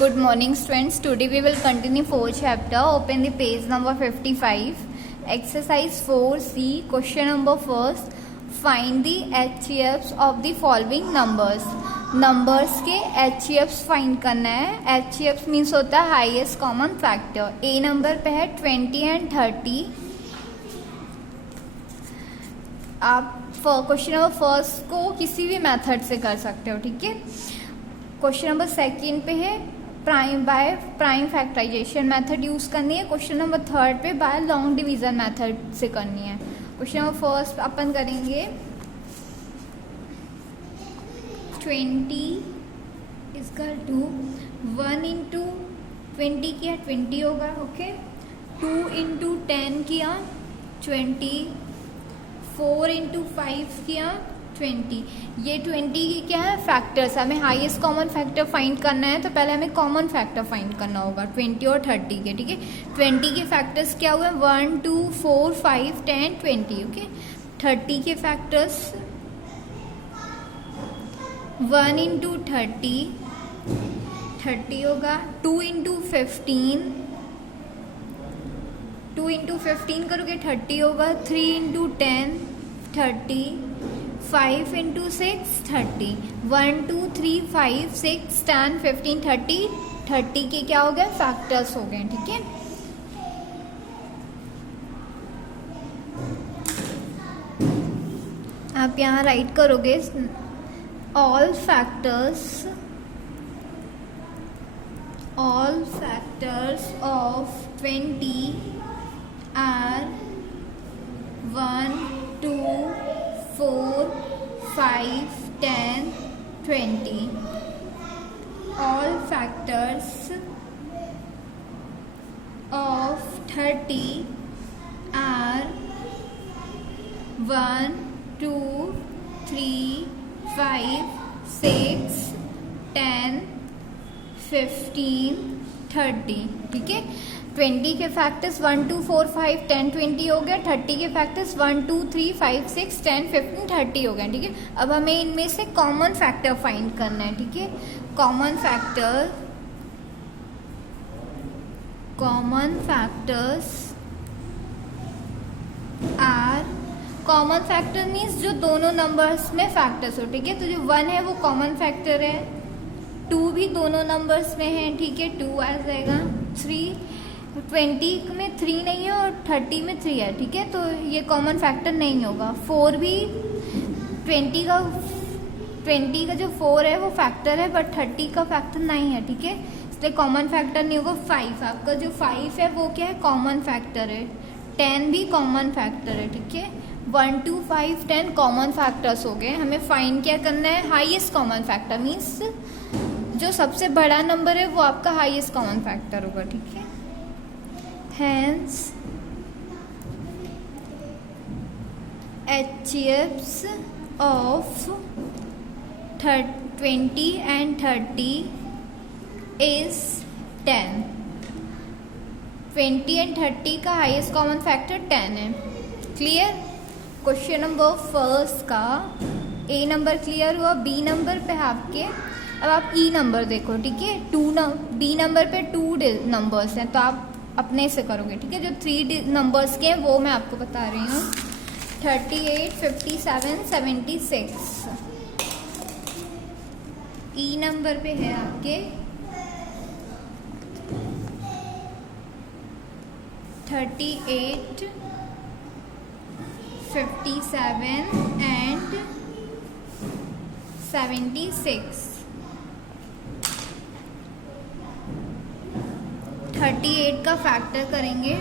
Good morning students. Today we will continue 4th chapter. Open the page number 55. Exercise 4C. Question number first. Find the HCFs of the following numbers. Numbers के HCFs find करना है. HCFs means होता है highest common factor. A number पे है 20 and 30. आप question number first को किसी भी मेथड से कर सकते हो, ठीक है. क्वेश्चन नंबर सेकंड पे है प्राइम फैक्टराइजेशन मेथड यूज करनी है. क्वेश्चन नंबर थर्ड पे बाय लॉन्ग डिवीजन मेथड से करनी है. क्वेश्चन नंबर फर्स्ट अपन करेंगे 20 इसका 2 1 इंटू 20 किया 20 होगा. ओके. 2 इंटू 10 किया 20. 4 इंटू 5 किया 20. ये 20 की क्या है फैक्टर्स. हमें हाईएस्ट कॉमन फैक्टर फाइंड करना है, तो पहले हमें कॉमन फैक्टर फाइंड करना होगा 20 और 30 के, ठीक है. 20 के फैक्टर्स क्या हुए 1 2 4 5 10 20. ओके. 30 के फैक्टर्स 1 इंटू 30 होगा. 2 इंटू 15 2 इंटू 15 करोगे 30 होगा. 3 इंटू 10 30. 5 इंटू 6 30. 1 2 3 5 6 10 15 30. 30 के क्या हो गए फैक्टर्स हो गए, ठीक है. आप यहाँ राइट करोगे all factors of 20 are 1 2 4 5 10 20. All factors of 30 are 1 2 3 5 6 10 15 30, ठीक है. 20 के फैक्टर्स 1 2 4 5 10 20 हो गया. 30 के फैक्टर्स 1 2 3 5 6 10 15 30 हो गया, ठीक है. अब हमें इनमें से कॉमन फैक्टर फाइंड करना है, ठीक है. कॉमन फैक्टर मीन्स जो दोनों नंबर्स में फैक्टर्स हो, ठीक है. तो जो 1 है वो कॉमन फैक्टर है. 2 भी दोनों नंबर्स में है, ठीक है. 2 आ जाएगा. 3 20 में 3 नहीं है और 30 में 3 है, ठीक है. तो ये कॉमन फैक्टर नहीं होगा. 4 भी 20 का जो 4 है वो फैक्टर है, बट 30 का फैक्टर नहीं है, ठीक है. इसलिए कॉमन फैक्टर नहीं होगा. 5 आपका जो 5 है वो क्या है कॉमन फैक्टर है. 10 भी कॉमन फैक्टर है, ठीक है. 1 2 5 10 कॉमन फैक्टर्स हो गए. हमें फाइंड क्या करना है हाईएस्ट कॉमन फैक्टर मीन्स जो सबसे बड़ा नंबर है वो आपका हाईएस्ट कॉमन फैक्टर होगा, ठीक है. Hence, HCFs of 20 and 30 is 10. 20 and 30 का हाईएस्ट कॉमन फैक्टर 10 है. क्लियर. क्वेश्चन नंबर फर्स्ट का ए नंबर क्लियर हुआ. बी नंबर पे आपके अब आप ई नंबर देखो, ठीक है. बी नंबर पे 2 नंबर्स हैं, तो आप अपने से करोगे, ठीक है. जो 3 नंबर्स के हैं वो मैं आपको बता रही हूँ. 38 57 76. ई नंबर पे है आपके 38 57 and 76. 38 का फैक्टर करेंगे.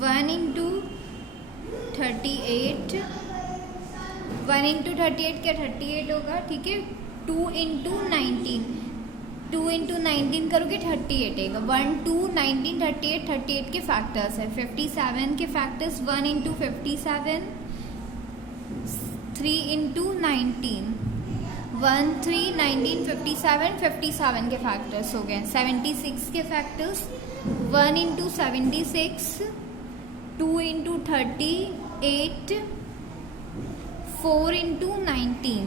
वन इंटू 38 क्या 38 होगा, ठीक है. 2 इंटू 19 2 इंटू 19 करोगे 38 आएगा. 1 2 19 38 38 के फैक्टर्स है. 57 के फैक्टर्स 1 इंटू 57 3 इंटू 19 13, 19, 57, 57 के फैक्टर्स हो गए। 76 के फैक्टर्स 1 इंटू 76, 2 इंटू 38, 4 इंटू 19।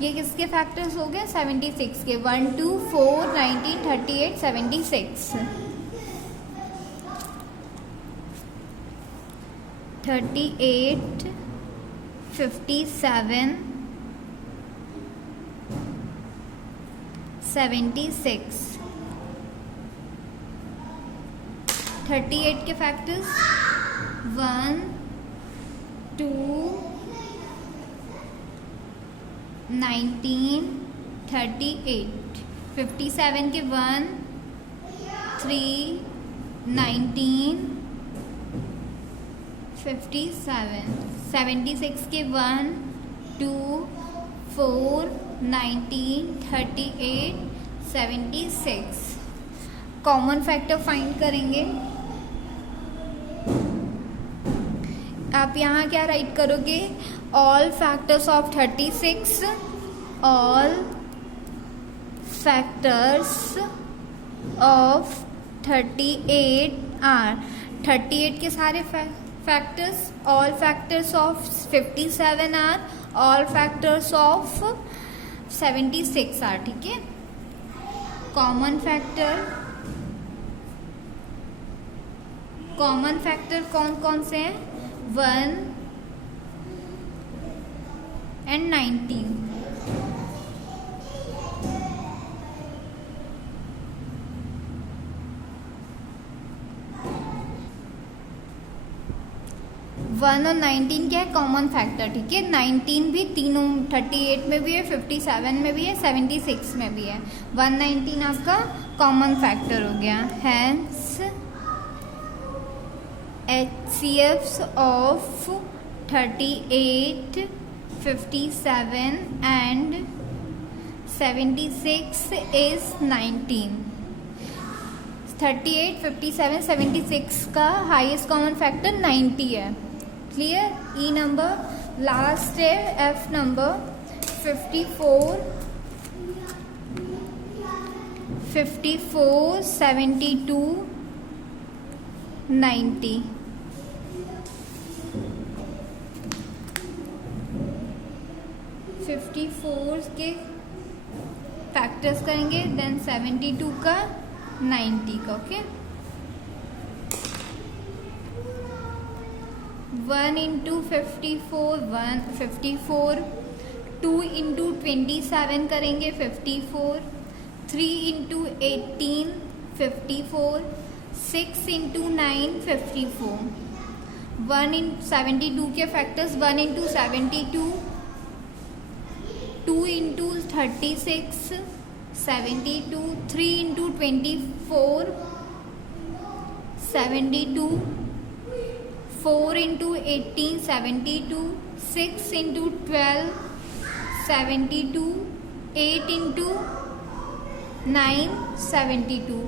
ये किसके फैक्टर्स हो गए? 76 के। 1, 2, 4, 19, 38, 76। 38, 57, 76। 38 के फैक्टर्स 1, 2, 19, 38। 57 के 1, 3, 19, 57। 76 के 1, 2, 4, 19, 38, 76। कॉमन फैक्टर फाइंड करेंगे। आप यहाँ क्या राइट करोगे? All factors of 36, all factors of 38 are. 38 के सारे factors, all factors of 57 are, all factors of 76 are. ठीक है। कॉमन फैक्टर कौन कौन से हैं? 1 एंड 19। वन और 19 क्या है? Common factor. ठीक है। 19 भी तीनों 38 में भी है, 57 में भी है, 76 में भी है। 119 आपका कॉमन फैक्टर हो गया। Hence HCFs of 38, 57 and 76 is 19। 38, 57, 76 का हाईएस्ट कॉमन फैक्टर 90 है। क्लियर? ई नंबर लास्ट है। F number 54, 72, 90। 54 के फैक्टर्स करेंगे, देन 72 का, 90 का। ओके। 1 इंटू 54, 54। 2 इंटू 27 करेंगे, 54। 3 इंटू 18, 54। 6 इंटू 9, 54। 1 इन 72 के factors 1 into 72, 2 into 36, 72। 3 into 24, 72। 4 into 18, 72। 6 into 12, 72। 8 into 9, 72।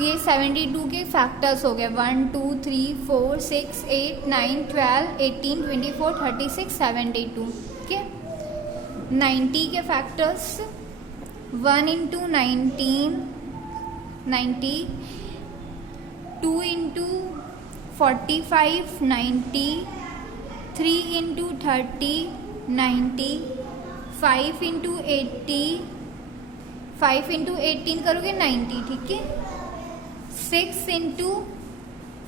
ये 72 के फैक्टर्स हो गए। 1, 2, 3, 4, 6, 8, 9, 12, 18, 24, 36, 72। ठीक है। 90 के factors 1 into 19, 90। 2 into 45, 90। 3 into 30, 90। 5 into 80, 5 into 18 करोगे 90। ठीक है। 6 इंटू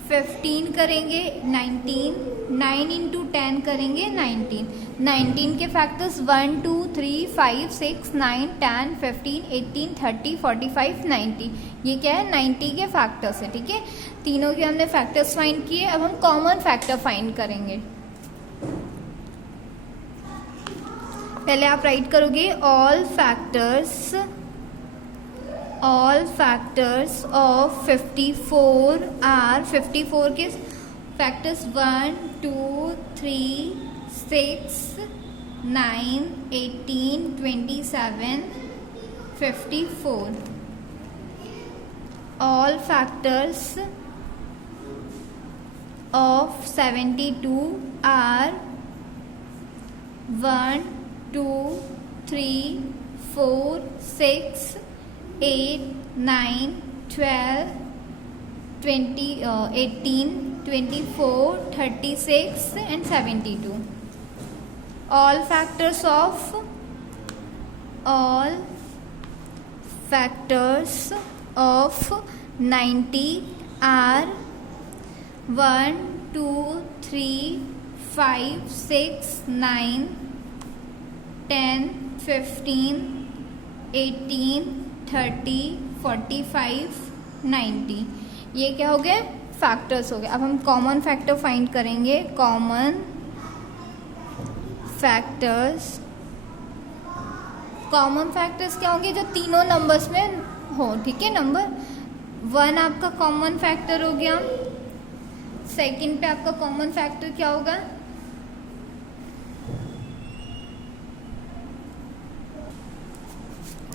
15 करेंगे 19। 9 इंटू 10 करेंगे 19। 19 के फैक्टर्स 1, 2, 3, 5, 6, 9, 10, 15, 18, 30, 45, 90। ये क्या है? 90 के फैक्टर्स है। ठीक है। तीनों के हमने फैक्टर्स फाइंड किए। अब हम कॉमन फैक्टर फाइंड करेंगे। पहले आप राइट करोगे ऑल फैक्टर्स ऑफ 54 आर। 54 के factors 1, 2, 3, 6, 9, 18, 27, 54। All factors of 72 are 1, 2, 3, 4, 6, 8, 9, 12, 20, 18, 24, 36 and 72. All factors of 90 are 1, 2, 3, 5, 6, 9, 10, 15, 18, 30, 45, 90. ये क्या हो गए? फैक्टर्स हो गए. अब हम कॉमन फैक्टर फाइंड करेंगे. कॉमन फैक्टर्स क्या होंगे? जो तीनों नंबर्स में हो. ठीक है. नंबर 1 आपका कॉमन फैक्टर हो गया. सेकंड पे आपका कॉमन फैक्टर क्या होगा?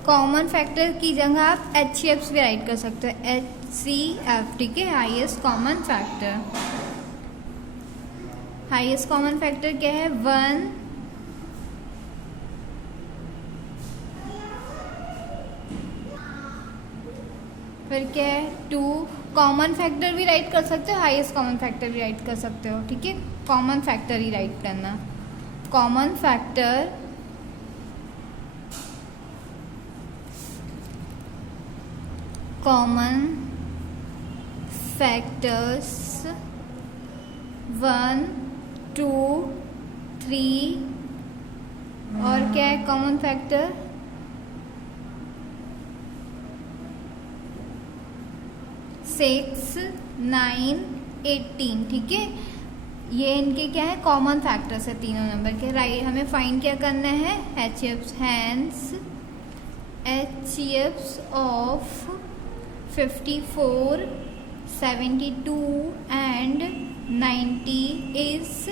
कॉमन फैक्टर की जगह आप HCF भी राइट कर सकते हो. HCF. ठीक है. Highest common factor. Highest common factor क्या है? 1, फिर क्या है? 2. कॉमन फैक्टर भी राइट कर सकते हो, हाईएस्ट कॉमन फैक्टर भी राइट कर सकते हो. ठीक है. कॉमन फैक्टर ही राइट करना. कॉमन फैक्टर कॉमन फैक्टर्स 1, 2, 3 और क्या है कॉमन फैक्टर? 6, 9, 18. ठीक है. ये इनके क्या है? कॉमन फैक्टर्स है तीनों नंबर के. राइट. हमें फाइंड क्या करना है? HCFs. Hence HCFs of 54, 72 and 90 is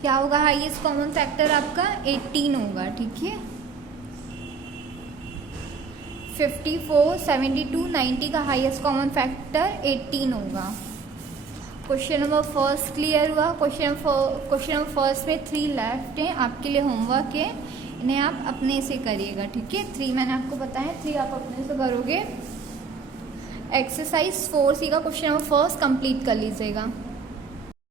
क्या होगा? हाईएस्ट कॉमन फैक्टर आपका 18 होगा. ठीक है. 54, 72, 90 का हाईएस्ट कॉमन फैक्टर 18 होगा. क्वेश्चन नंबर फर्स्ट क्लियर हुआ. क्वेश्चन नंबर फर्स्ट में 3 लेफ्ट हैं. आपके लिए होमवर्क है, इन्हें आप अपने से करिएगा. ठीक है. 3 मैंने आपको बताया, 3 आप अपने से करोगे. एक्सरसाइज 4C का क्वेश्चन नंबर फर्स्ट कंप्लीट कर लीजिएगा.